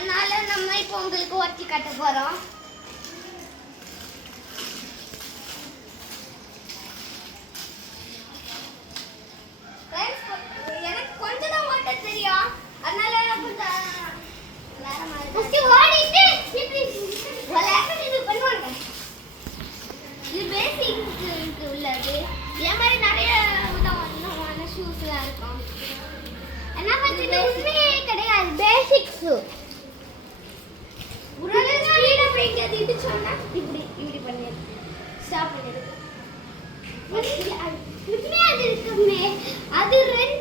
அதனால நம்ம இப்போ உங்களுக்கு ஒட்டி காட்ட போறோம். எனக்கு கொஞ்சம் தான் ஓட்ட தெரியும், அதனால கொஞ்சம் வேற மாதிரி ஓடிட்டு இப்படி விளையாட்டு இது பண்ணுவாங்க. இது பேசிக் உள்ளது. இதே மாதிரி நிறைய விதமான ஷூஸ்லாம் இருக்கும். என்ன பண்றது உண்மையே கிடையாது, பேசிக்ஸ். உடனே ஸ்பீட் அப்படிங்கிறது இது சொன்னா இப்படி இப்படி பண்ணிடு, ஸ்டாப் பண்ணிடு. உண்மையா அது இருக்குமே, அது 2